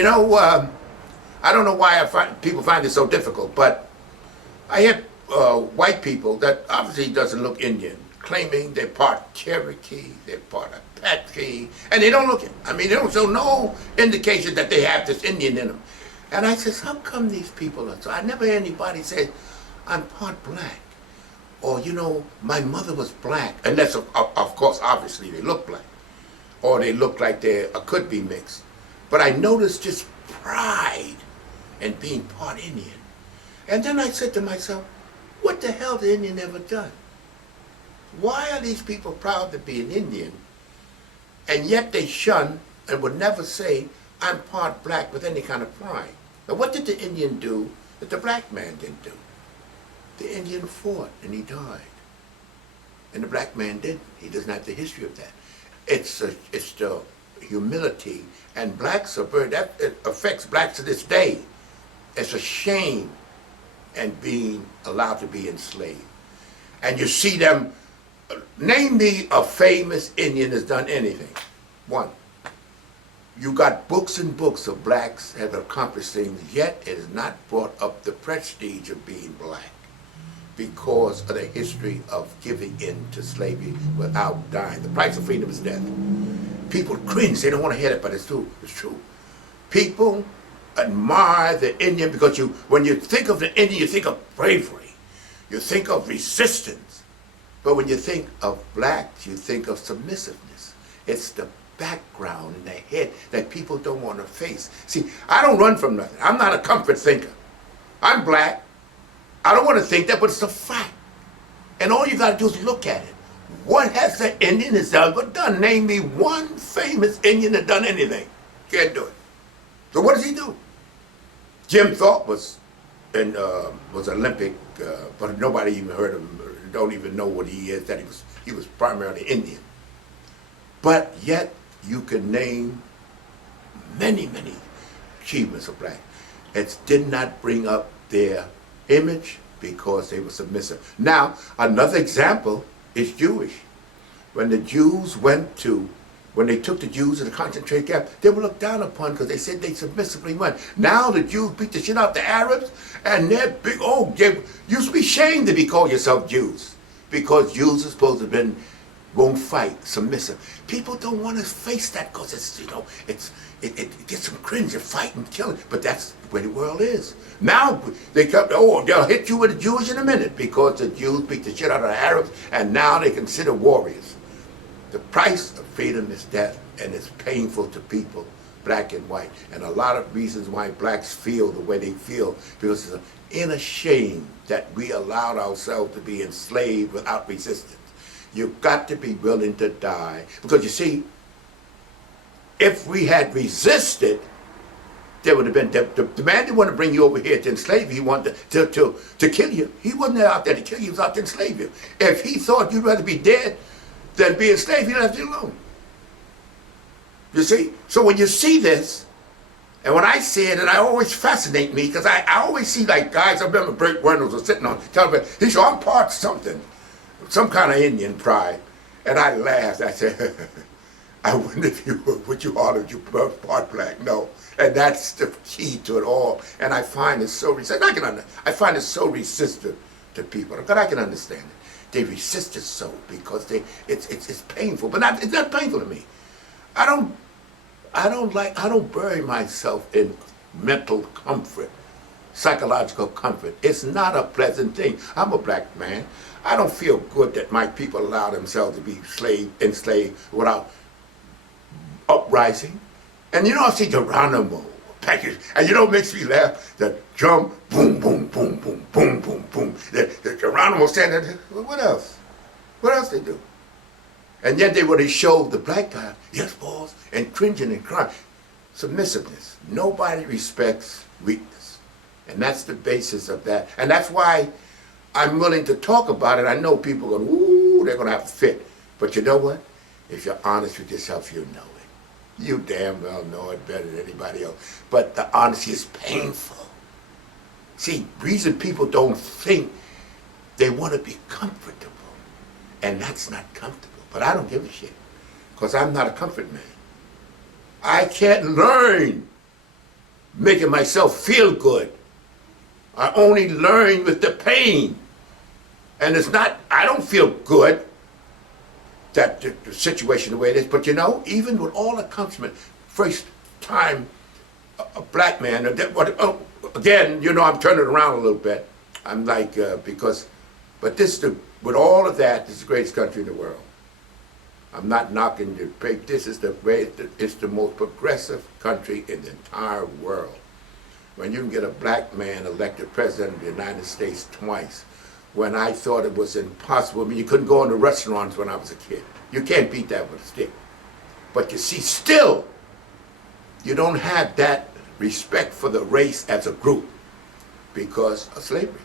You know, I don't know why people find it so difficult, but I hear white people that obviously doesn't look Indian claiming they're part Cherokee, they're part Apache, and they don't look it. I mean, they don't show no indication that they have this Indian in them. And I says, how come these people are so? I never hear anybody say, I'm part black. Or, you know, my mother was black. Unless, of course, obviously they look black. Or they look like they could be mixed. But I noticed just pride in being part Indian. And then I said to myself, what the hell the Indian ever done? Why are these people proud to be an Indian, and yet they shun and would never say, I'm part black with any kind of pride? Now what did the Indian do that the black man didn't do? The Indian fought and he died. And the black man didn't. He doesn't have the history of that. It's the humility, and blacks are very, that it affects blacks to this day. It's a shame and being allowed to be enslaved. And you see them, name me a famous Indian that's done anything. One. You got books and books of blacks that have accomplished things, yet it has not brought up the prestige of being black because of the history of giving in to slavery without dying. The price of freedom is death. People cringe, they don't want to hear it, but it's true. It's true. People admire the Indian because when you think of the Indian, you think of bravery. You think of resistance. But when you think of blacks, you think of submissiveness. It's the background in their head that people don't want to face. See, I don't run from nothing. I'm not a comfort thinker. I'm black. I don't want to think that, but it's a fact. And all you got to do is look at it. What has the Indian ever done? Name me one famous Indian that done anything. Can't do it. So what does he do? Jim Thorpe was Olympic, but nobody even heard of him. Don't even know what he is. That he was primarily Indian. But yet you can name many, many achievements of black. It did not bring up their image because they were submissive. Now, another example is Jewish. When they took the Jews to the concentration camp, they were looked down upon because they said they submissively went. Now the Jews beat the shit out the Arabs, and they're big, you used to be ashamed to be called yourself Jews, because Jews are supposed to have been, won't fight, submissive. People don't want to face that because it's, it gets some cringe of fighting, killing, but that's where the world is. Now they come, they'll hit you with the Jews in a minute because the Jews beat the shit out of the Arabs, and now they consider warriors. The price of freedom is death, and it's painful to people, black and white. And a lot of reasons why blacks feel the way they feel, because it's an inner shame that we allowed ourselves to be enslaved without resistance. You've got to be willing to die. Because you see, if we had resisted, there would have been, the man didn't want to bring you over here to enslave you, he wanted to kill you. He wasn't out there to kill you, he was out to enslave you. If he thought you'd rather be dead than be enslaved, he left you alone. You see? So when you see this, and when I see it, and it always fascinate me, because I always see like guys, I remember Burt Reynolds was sitting on television, he said, I'm part something, some kind of Indian pride. And I laughed, I said, I wonder if you would you order you part black? No. And that's the key to it all. And I find it so I find it so resistant to people. But I can understand it. They resist it so because it's painful. But it's not painful to me. I don't bury myself in mental comfort, psychological comfort. It's not a pleasant thing. I'm a black man. I don't feel good that my people allow themselves to be enslaved without uprising. And you know, I see Geronimo package, and you know what makes me laugh? The drum, boom, boom, boom, boom, boom, boom, boom. The Geronimo standing there, well, what else? What else they do? And yet they would have showed the black guy, yes, boss, and cringing and crying. Submissiveness. Nobody respects weakness. And that's the basis of that. And that's why I'm willing to talk about it. I know people are going, ooh, they're going to have to fit. But you know what? If you're honest with yourself, you know it. You damn well know it better than anybody else. But the honesty is painful. See, reason people don't think, they want to be comfortable. And that's not comfortable. But I don't give a shit. Because I'm not a comfort man. I can't learn making myself feel good. I only learn with the pain. And it's not, I don't feel good that the situation the way it is, but you know, even with all accomplishment, first time a black man, again, you know, I'm turning around a little bit. I'm like, but with all of that, this is the greatest country in the world. I'm not knocking the break. This is it's the most progressive country in the entire world. When you can get a black man elected president of the United States twice, when I thought it was impossible. I mean, you couldn't go into restaurants when I was a kid. You can't beat that with a stick. But you see, still, you don't have that respect for the race as a group because of slavery.